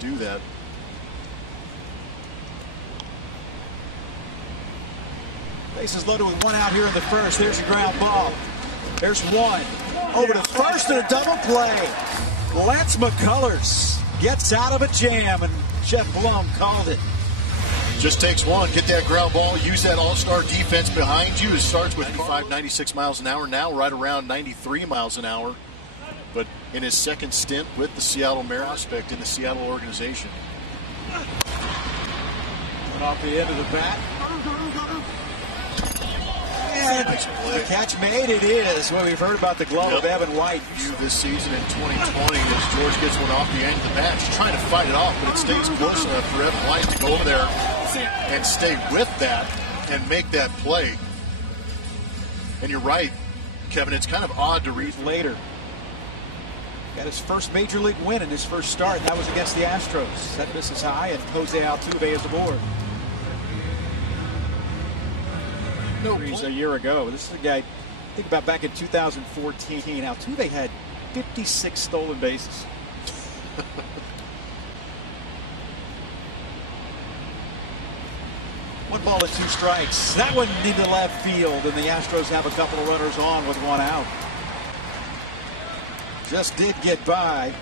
do that. Bases loaded with one out here in the first. There's your ground ball. There's one. Over to first and a double play. Lance McCullers gets out of a jam, and Jeff Blum called it. Just takes one. Get that ground ball. Use that all-star defense behind you. It starts with 95, 96 miles an hour. Now right around 93 miles an hour. But in his second stint with the Seattle Mariners, prospect in the Seattle organization. And off the end of the bat. And the catch made. It is. Well, we've heard about the glove of Evan White. This season in 2020 as George gets one off the end of the bat. He's trying to fight it off, but it stays close enough for Evan White to go over there and stay with that and make that play. And you're right, Kevin, it's kind of odd to read later. Got his first major league win in his first start. That was against the Astros. Set misses high, and Jose Altuve is aboard. A year ago. This is a guy, think about back in 2014. Altuve had 56 stolen bases. One ball and 2 strikes. That one into left field, and the Astros have a couple of runners on with one out. Just did get by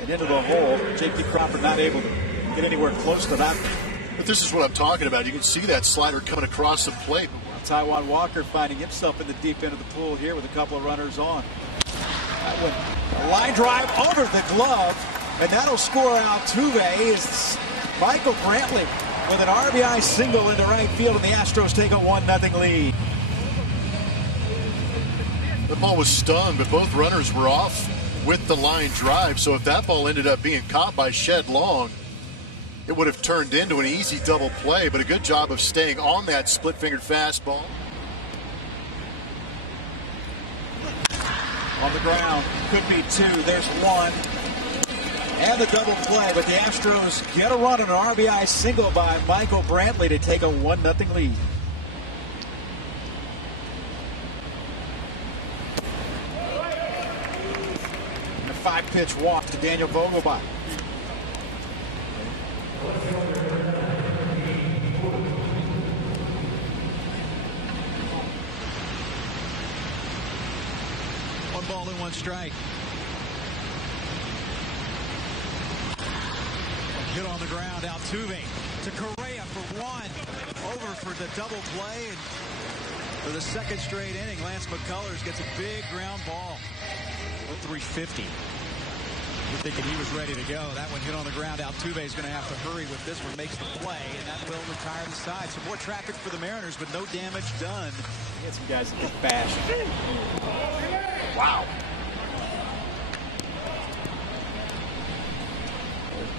and into the hole. J.P. Crawford not able to get anywhere close to that. But this is what I'm talking about. You can see that slider coming across the plate. Taijuan Walker finding himself in the deep end of the pool here with a couple of runners on. That one, a line drive over the glove, and that'll score Altuve. Is Michael Brantley with an RBI single into right field, and the Astros take a 1-0 lead. The ball was stung, but both runners were off with the line drive. So if that ball ended up being caught by Shed Long, it would have turned into an easy double play, but a good job of staying on that split-fingered fastball. On the ground, could be 2. There's 1. And the double play, but the Astros get a run on an RBI single by Michael Brantley to take a 1-0 lead. And a 5-pitch walk to Daniel Vogelbach. One ball and 1 strike. Hit on the ground. Altuve to Correa for 1. Over for the double play. And for the second straight inning, Lance McCullers gets a big ground ball. 350. You're thinking he was ready to go. That one hit on the ground. Altuve is going to have to hurry with this one. Makes the play, and that will retire the side. Some more traffic for the Mariners, but no damage done. We had some guys that get bashed. Wow.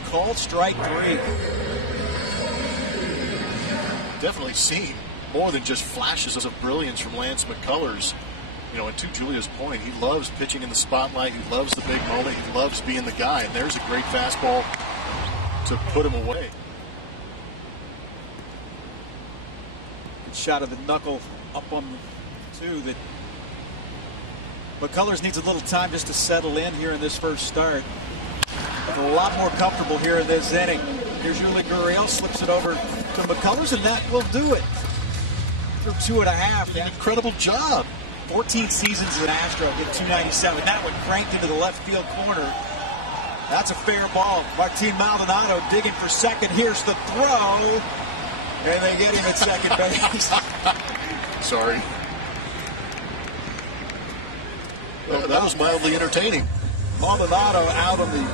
Called strike 3. Definitely seen more than just flashes of brilliance from Lance McCullers. You know, and to Julia's point, he loves pitching in the spotlight. He loves the big moment. He loves being the guy. And there's a great fastball to put him away. Good shot of the knuckle up on the 2. That McCullers needs a little time just to settle in here in this first start. But a lot more comfortable here in this inning. Here's Yuli Gurriel, slips it over to McCullers, and that will do it. For 2.5. An incredible job. 14 seasons as an Astro, hit 297. That one cranked into the left field corner. That's a fair ball. Martin Maldonado digging for second. Here's the throw. And they get him at second base. Sorry. Well, that was mildly entertaining. Maldonado out on the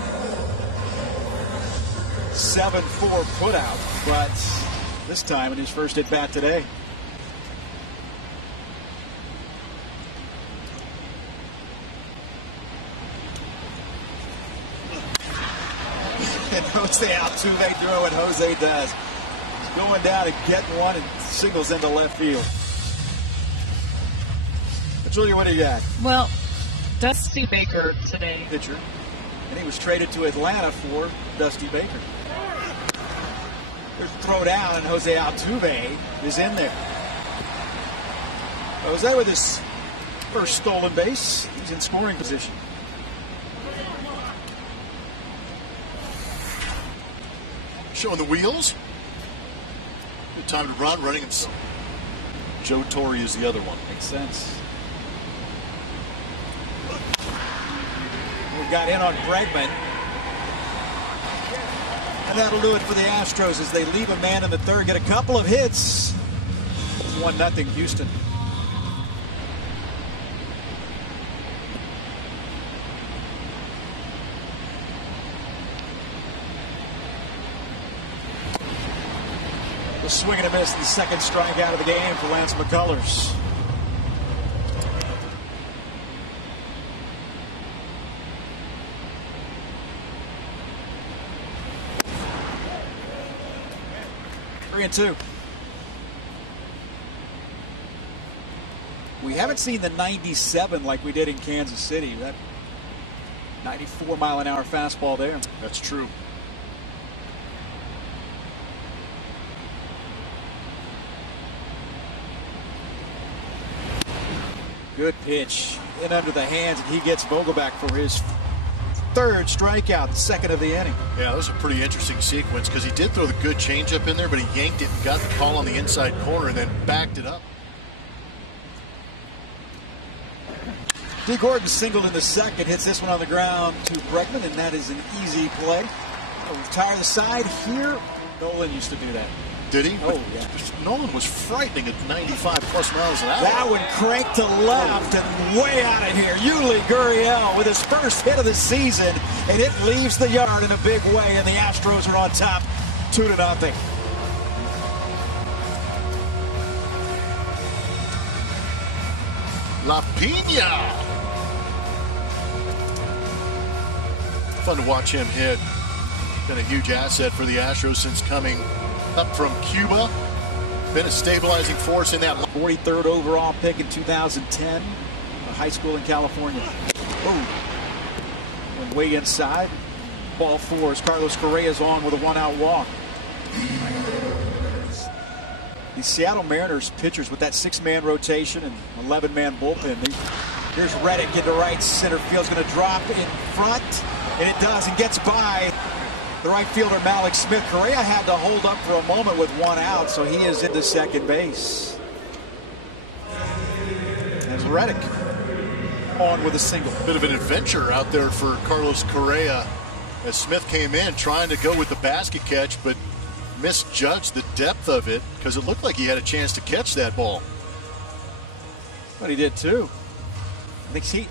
7-4 putout, but this time in his first at bat today. And Jose Altuve throw, and Jose does. He's going down and getting one and singles into left field. Julia, what do you got? Well, Dusty Baker today. Pitcher. And he was traded to Atlanta for Dusty Baker. There's a throw down, and Jose Altuve is in there. Jose with his first stolen base. He's in scoring position. Showing the wheels. Good time to run, running. Joe Torre is the other one. Makes sense. We got in on Bregman. And that'll do it for the Astros as they leave a man in the third, get a couple of hits. 1-0 Houston. The swing and a miss, the second strikeout of the game for Lance McCullers. Three and two. We haven't seen the 97 like we did in Kansas City. That 94-mile-an-hour fastball there. That's true. Good pitch in under the hands, and he gets Vogelback for his third strikeout, the second of the inning. Yeah, that was a pretty interesting sequence because he did throw the good changeup in there, but he yanked it and got the call on the inside corner and then backed it up. D. Gordon singled in the second, hits this one on the ground to Bregman, and that is an easy play. Retire the side here. Nolan used to do that. Did he? Oh, yeah. Nolan was frightening at 95 plus miles an hour. That one cranked to left and way out of here. Yuli Gurriel with his first hit of the season, and it leaves the yard in a big way, and the Astros are on top 2-0. La Pina. Fun to watch him hit. Been a huge asset for the Astros since coming up from Cuba. Been a stabilizing force in that. 43rd overall pick in 2010. A high school in California. Oh. And way inside. Ball four as Carlos Correa's on with a one-out walk. The Seattle Mariners pitchers with that 6-man rotation and 11-man bullpen. Here's Reddick into right center field's going to drop in front, and it does, and gets by the right fielder Malik Smith. Correa had to hold up for a moment with one out, so he is into second base. There's Reddick on with a single. Bit of an adventure out there for Carlos Correa as Smith came in trying to go with the basket catch, but misjudged the depth of it because it looked like he had a chance to catch that ball. But he did too. I think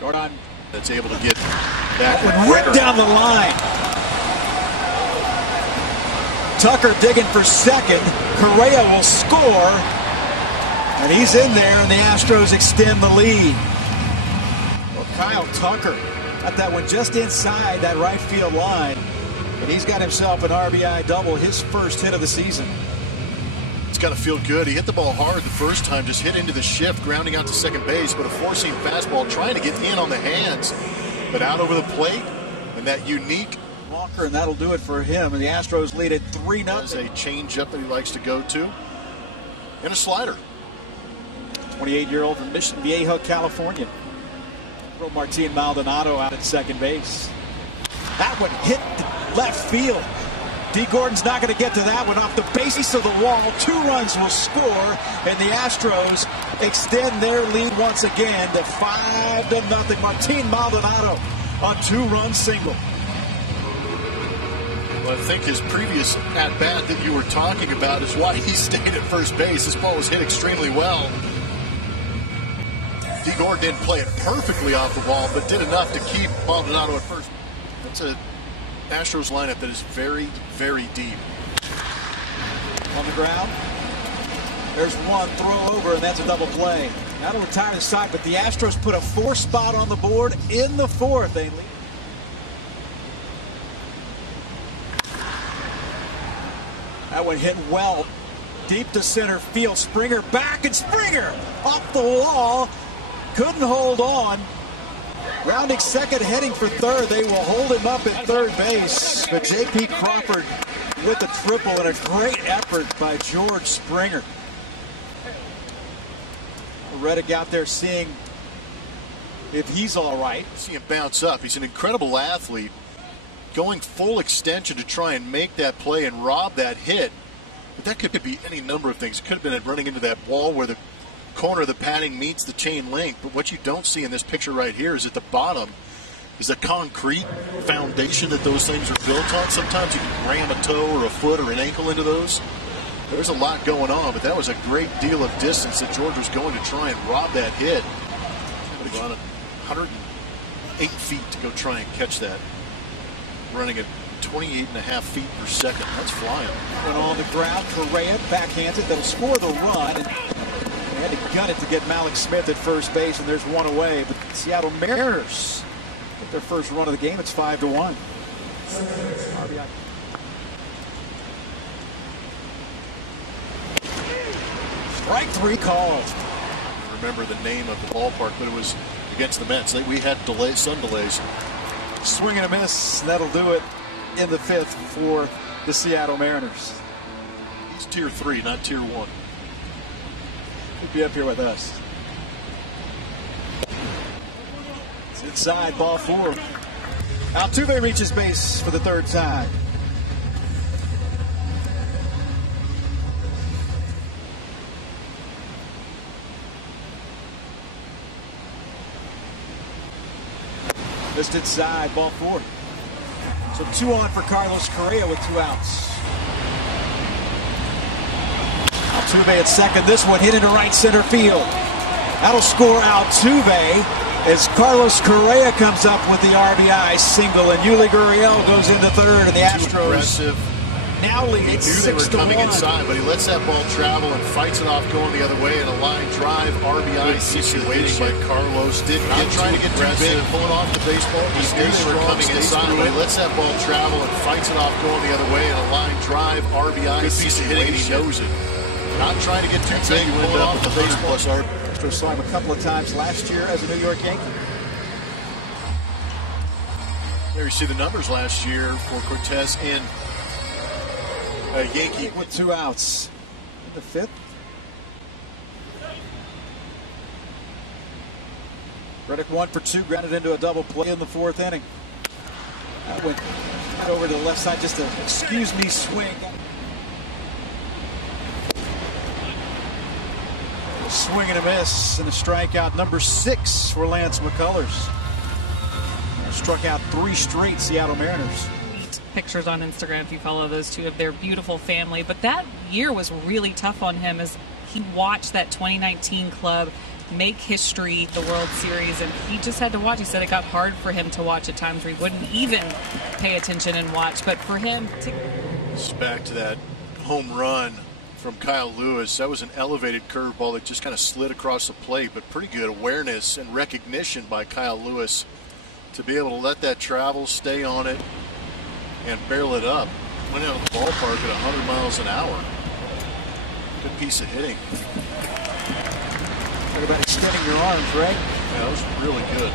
Jordan that's able to get that one ripped down the line. Tucker digging for second. Correa will score, and he's in there, and the Astros extend the lead. Well, Kyle Tucker got that one just inside that right field line, and he's got himself an RBI double, his first hit of the season. It's got to feel good. He hit the ball hard the first time, just hit into the shift, grounding out to second base, but a four-seam fastball trying to get in on the hands, but out over the plate, and that unique Walker, and that'll do it for him. And the Astros lead at 3-0. Has a changeup that he likes to go to, and a slider. 28-year-old from Mission Viejo, California. Throw Martin Maldonado out at second base. That one hit left field. D. Gordon's not going to get to that one off the basis of the wall. 2 runs will score, and the Astros extend their lead once again to 5-0. Martin Maldonado on 2-run single. Well, I think his previous at-bat that you were talking about is why he stayed at first base. This ball was hit extremely well. D. Gordon didn't play it perfectly off the wall, but did enough to keep Maldonado at first. That's a Astros lineup that is very, very deep. On the ground. There's one throw over, and that's a double play. That'll retire the side, but the Astros put a 4 spot on the board in the 4th. They lead. That one hit well deep to center field. Springer back, and Springer off the wall. Couldn't hold on. Rounding second, heading for third. They will hold him up at third base. But J.P. Crawford with the triple, and a great effort by George Springer. Reddick out there seeing if he's all right. See him bounce up. He's an incredible athlete. going full extension to try and make that play and rob that hit. But that could be any number of things. It could have been running into that wall where the corner of the padding meets the chain link. But what you don't see in this picture right here is at the bottom is the concrete foundation that those things are built on. Sometimes you can ram a toe or a foot or an ankle into those. There's a lot going on, but that was a great deal of distance that George was going to try and rob that hit. Would have gone 108 feet to go try and catch that. Running at 28.5 feet per second. That's flying. And on the ground, Correa backhands it. They'll score the run. And they had to gun it to get Malik Smith at first base, and there's one away. But the Seattle Mariners get their first run of the game. It's 5-1. RBI. Strike three called. Remember the name of the ballpark, but it was against the Mets. We had sun delays. Swing and a miss. That'll do it in the fifth for the Seattle Mariners. He's tier 3, not tier 1. He'd be up here with us. It's inside, ball 4. Altuve reaches base for the third time. Just inside, ball 4. So 2 on for Carlos Correa with 2 outs. Altuve at second. This one hit into right center field. That'll score Altuve as Carlos Correa comes up with the RBI single, and Yuli Gurriel goes into third, and the Astros now lead 6-1. They were coming inside, but he lets that ball travel and fights it off going the other way, and a line drive RBI situation by Carlos. Didn't get trying to get too big, pulling off the baseball. He knew they were coming inside, but he lets that ball travel and fights it off going the other way, and a line drive RBI. Good piece of hitting, and he knows it. Not trying to get too big, pulling off the baseball. Astros saw him a couple of times last year as a New York Yankee. There you see the numbers last year for Cortez and Yankee with 2 outs in the fifth. Reddick 1 for 2, grounded into a double play in the 4th inning. That went over to the left side, just an excuse me swing. A swing and a miss, and a strikeout. Number 6 for Lance McCullers. Struck out 3 straight Seattle Mariners. Pictures on Instagram if you follow those two of their beautiful family. But that year was really tough on him as he watched that 2019 club make history, the World Series, and he just had to watch. He said it got hard for him to watch at times where he wouldn't even pay attention and watch. But for him to... Just back to that home run from Kyle Lewis. That was an elevated curveball that just kind of slid across the plate, but pretty good awareness and recognition by Kyle Lewis to be able to let that travel, stay on it, and barrel it up. Went out of the ballpark at 100 miles an hour. Good piece of hitting. Talk about extending your arms, right? Yeah, that was really good.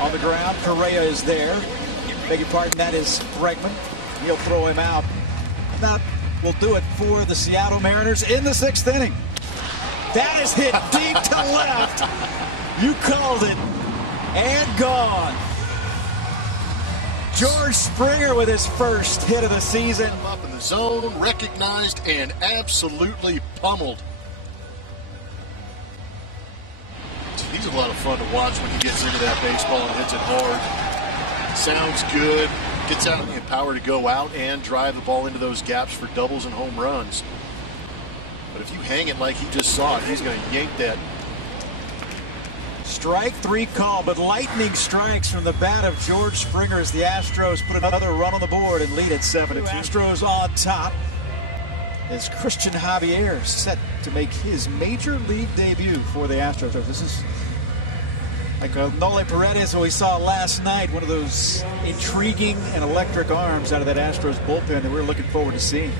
On the ground, Correa is there. Beg your pardon, that is Bregman. He'll throw him out. That will do it for the Seattle Mariners in the 6th inning. That is hit deep to left. You called it. And gone. George Springer with his first hit of the season. Up in the zone, recognized, and absolutely pummeled. He's a lot of fun to watch when he gets into that baseball and hits it hard. Sounds good. Gets out the power to go out and drive the ball into those gaps for doubles and home runs. But if you hang it like he just saw it, he's going to yank that. Strike 3 call, but lightning strikes from the bat of George Springer as the Astros put another run on the board and lead at 7-2. Astros on top as Christian Javier set to make his major league debut for the Astros. This is like Nole Paredes, who we saw last night, one of those intriguing and electric arms out of that Astros bullpen that we're looking forward to seeing.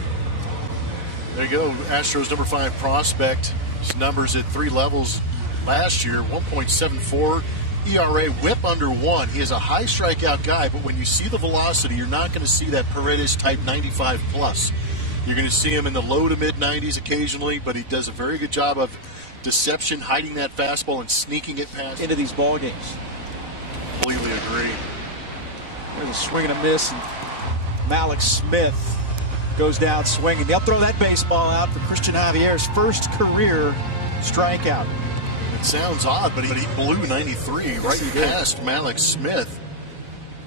There you go, Astros number 5 prospect. His numbers at 3 levels last year, 1.74 ERA, whip under 1. He is a high strikeout guy, but when you see the velocity, you're not going to see that Paredes type 95 plus. You're going to see him in the low to mid 90s occasionally, but he does a very good job of deception, hiding that fastball and sneaking it past into these ball games. Completely A swing and a miss. And Malik Smith goes down swinging. They'll throw that baseball out for Christian Javier's first career strikeout. It sounds odd, but he blew 93 right past Malik Smith.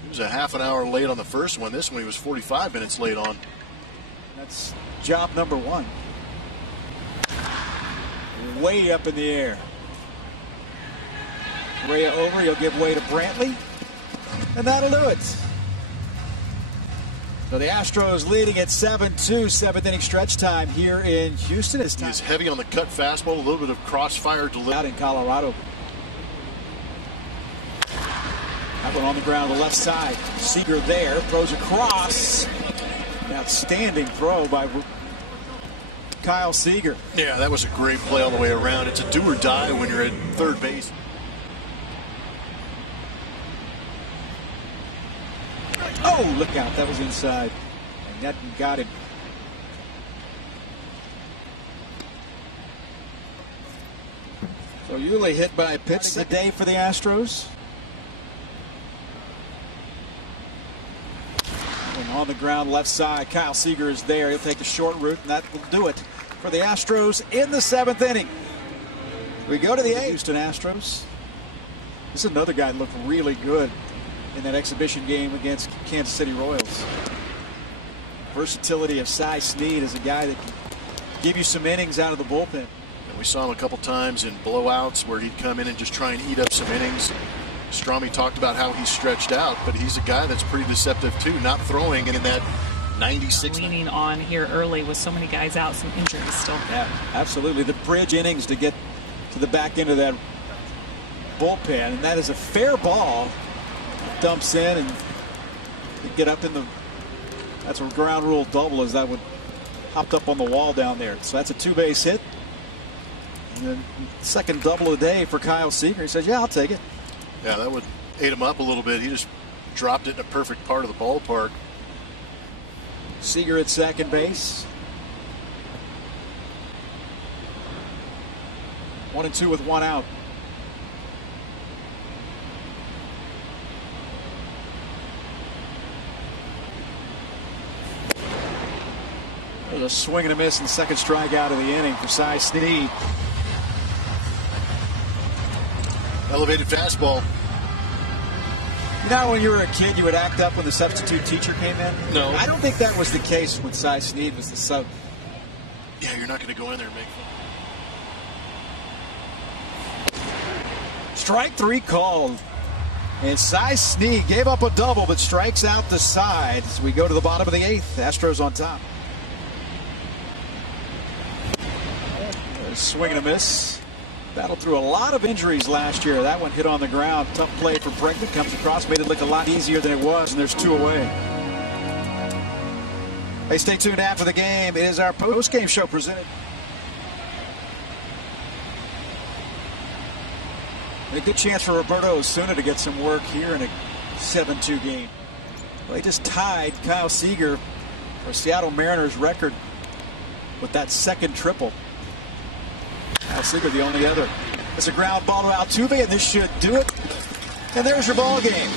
He was a half an hour late on the first one. This one he was 45 minutes late on. That's job number one. Way up in the air. Correa over. He'll give way to Brantley. And that'll do it. So the Astros leading at 7-2, seventh inning stretch time here in Houston. He's heavy on the cut fastball, a little bit of crossfire delivery. Out in Colorado. That one on the ground on the left side. Seager there, throws across. An outstanding throw by Kyle Seager. Yeah, that was a great play all the way around. It's a do or die when you're at third base. Oh, look out. That was inside. And that got him. So Yuli hit by a pitch the day for the Astros. And on the ground left side, Kyle Seager is there. He'll take the short route, and that will do it for the Astros in the seventh inning. We go to the Houston Astros. This is another guy that looked really good in that exhibition game against Kansas City Royals. Versatility of Cy Snead is a guy that can give you some innings out of the bullpen. And we saw him a couple times in blowouts where he'd come in and just try and eat up some innings. Strami talked about how he's stretched out, but he's a guy that's pretty deceptive too, not throwing in that 96. Leaning on here early with so many guys out, some injuries still. Yeah, absolutely. The bridge innings to get to the back end of that bullpen, and that is a fair ball. Dumps in and get up in the. That's a ground rule double, as that would hopped up on the wall down there. So that's a two-base hit. And then second double of the day for Kyle Seager. He says, "Yeah, I'll take it." Yeah, that would ate him up a little bit. He just dropped it in a perfect part of the ballpark. Seager at second base. 1-2 with one out. There's a swing and a miss and second strikeout of the inning for Cy Snead. Elevated fastball. You know, when you were a kid, you would act up when the substitute teacher came in? No. I don't think that was the case when Cy Snead was the sub. Yeah, you're not going to go in there and make fun. Strike three called. And Cy Snead gave up a double, but strikes out the side as we go to the bottom of the eighth. Astros on top. Swing and a miss. Battled through a lot of injuries last year. That one hit on the ground. Tough play for Bregman. Comes across, made it look a lot easier than it was, and there's two away. Hey, stay tuned after the game. It is our post-game show presented. And a good chance for Roberto Osuna to get some work here in a 7-2 game. Well, he just tied Kyle Seager for Seattle Mariners record with that second triple. Kyle Seager, the only other. It's a ground ball to Altuve, and this should do it. And there's your ball game.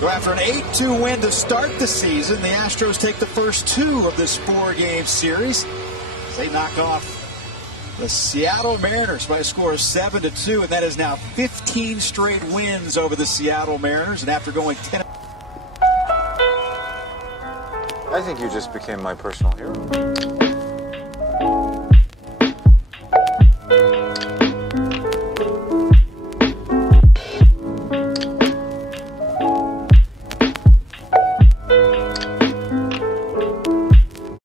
So after an 8-2 win to start the season, the Astros take the first two of this four-game series. They knock off the Seattle Mariners by a score of 7-2, and that is now 15 straight wins over the Seattle Mariners. And after going 10. I think you just became my personal hero.